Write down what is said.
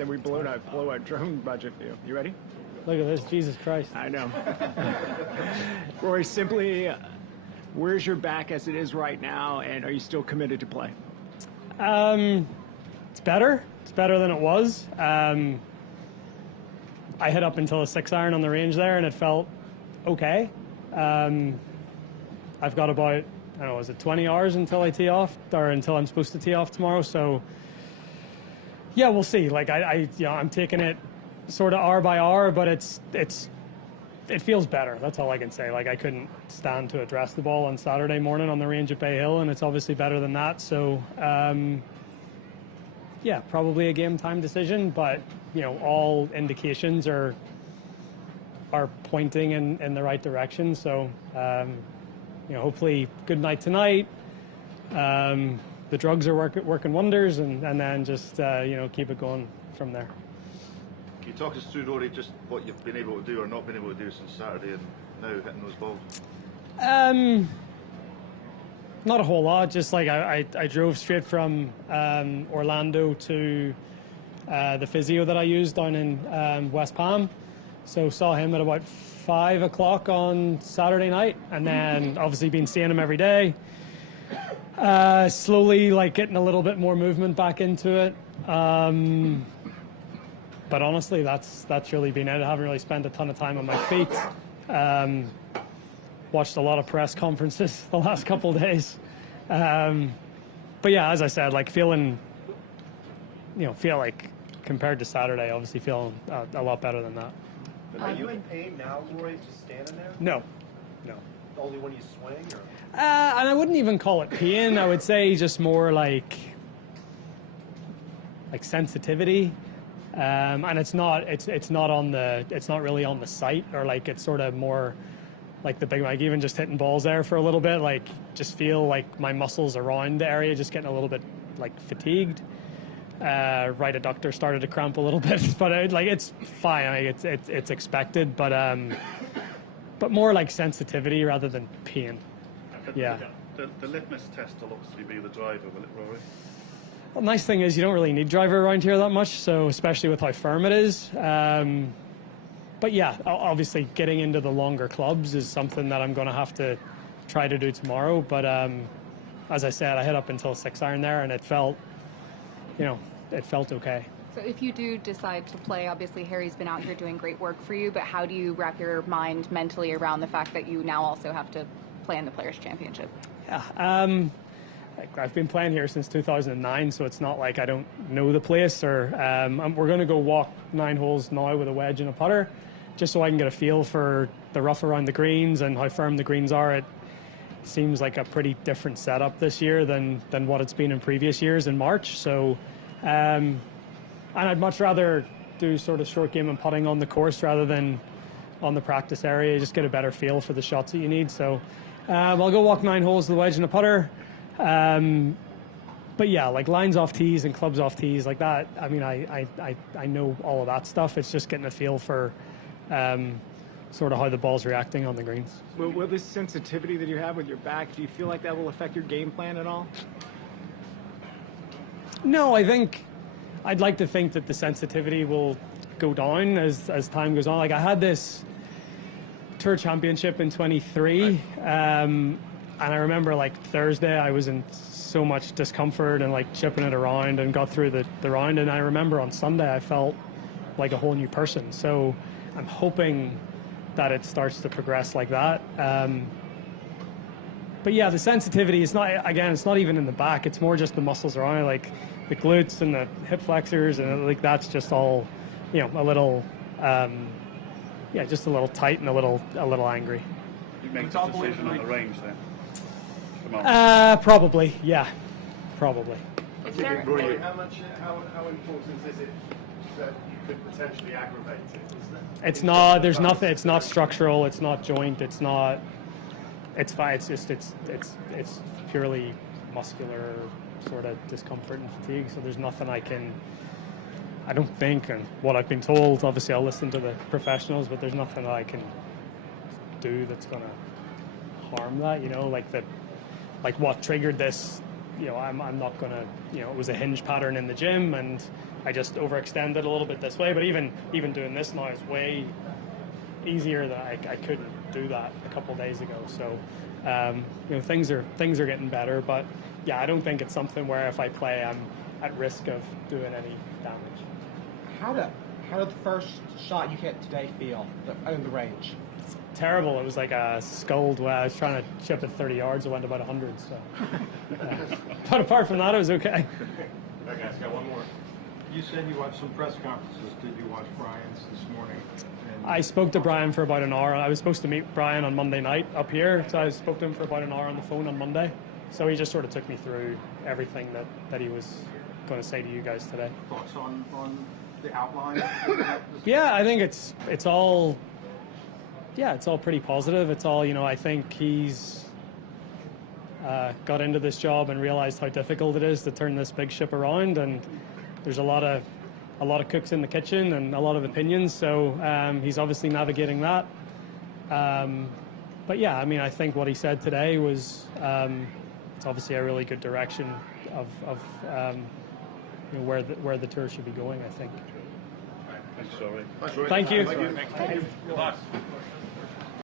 said we blow our drone budget for you. You ready? Look at this, Jesus Christ. I know. Rory, simply, where's your back as it is right now, and are you still committed to play? It's better. It's better than it was. I hit up until a 6-iron on the range there, and it felt okay. I've got about, I don't know, is it 20 hours until I tee off, or until I'm supposed to tee off tomorrow? So, yeah, we'll see. Like I'm taking it sort of hour by hour, but it feels better. That's all I can say. Like I couldn't stand to address the ball on Saturday morning on the range at Bay Hill, and it's obviously better than that. So, yeah, probably a game time decision, but all indications are pointing in the right direction. So, hopefully, good night tonight. The drugs are working wonders, and then just keep it going from there. Can you talk us through, Rory, just what you've been able to do or not been able to do since Saturday and now hitting those balls? Not a whole lot. Just like I drove straight from Orlando to the physio that I used down in West Palm. So saw him at about 5 o'clock on Saturday night, and then obviously been seeing him every day. Slowly, like getting a little bit more movement back into it. But honestly, that's really been it. I haven't really spent a ton of time on my feet. Watched a lot of press conferences the last couple of days. But yeah, as I said, like feel like compared to Saturday, obviously feeling a lot better than that. Are you in pain now, Rory, just standing there? No. Only when you swing? Or? And I wouldn't even call it pain. I would say just more like sensitivity. And it's not really on the site, or like it's sort of more like the big, like even just hitting balls there for a little bit, like just feel like my muscles around the area just getting a little bit like fatigued. Right adductor started to cramp a little bit, but it's fine. Like, it's expected, but more like sensitivity rather than pain. Yeah. The litmus test will obviously be the driver, will it, Rory? Well, the nice thing is you don't really need driver around here that much, so especially with how firm it is. But yeah, obviously getting into the longer clubs is something that I'm going to have to try to do tomorrow. But as I said, I hit up until 6-iron there, and it felt okay. So if you do decide to play, obviously Harry's been out here doing great work for you, but how do you wrap your mind mentally around the fact that you now also have to play in the Players' Championship? Yeah. I've been playing here since 2009, so it's not like I don't know the place. Or we're going to go walk 9 holes now with a wedge and a putter, just so I can get a feel for the rough around the greens and how firm the greens are. It seems like a pretty different setup this year than what it's been in previous years in March. So, and I'd much rather do sort of short game and putting on the course rather than on the practice area. Just get a better feel for the shots that you need. So I'll go walk 9 holes with a wedge and a putter. But yeah, like lines off tees and clubs off tees like that. I mean, I know all of that stuff. It's just getting a feel for sort of how the ball's reacting on the greens. Will this sensitivity that you have with your back, do you feel like that will affect your game plan at all? No, I'd like to think that the sensitivity will go down as time goes on. Like I had this Tour Championship in 23. And I remember like Thursday I was in so much discomfort and like chipping it around and got through the round. And I remember on Sunday I felt like a whole new person. So I'm hoping that it starts to progress like that. But yeah, the sensitivity is not, again, it's not even in the back. It's more just the muscles around, like the glutes and the hip flexors, and like that's just all, a little, just a little tight and a little angry. You make the decision on the range then? Probably, yeah, probably. Rory, how important is it that you could potentially aggravate it? It's not. There's nothing. It's not structural. It's not joint. It's not. It's fine. It's just. It's purely muscular sort of discomfort and fatigue. So there's nothing I don't think, and what I've been told. Obviously, I'll listen to the professionals, but there's nothing I can do that's going to harm that. Like what triggered this I'm not going to, it was a hinge pattern in the gym, and I just overextended a little bit this way. But even doing this now is way easier than I couldn't do that a couple of days ago. So, things are getting better. But yeah, I don't think it's something where if I play, I'm at risk of doing any damage. How did the first shot you hit today feel on the range? Terrible. It was like a scold where I was trying to chip it 30 yards. It went about 100. So, but apart from that, it was okay. Okay, guys, got one more. You said you watched some press conferences. Did you watch Brian's this morning? I spoke to Brian for about an hour. I was supposed to meet Brian on Monday night up here, so I spoke to him for about an hour on the phone on Monday. So he just sort of took me through everything that he was going to say to you guys today. Thoughts on the outline? Yeah, I think it's all pretty positive. It's all, I think he's got into this job and realized how difficult it is to turn this big ship around, and there's a lot of cooks in the kitchen and a lot of opinions, so he's obviously navigating that. But yeah, I think what he said today was it's obviously a really good direction of where the tour should be going, I think. Thanks, Rory. Thank you. Thank you. Good luck.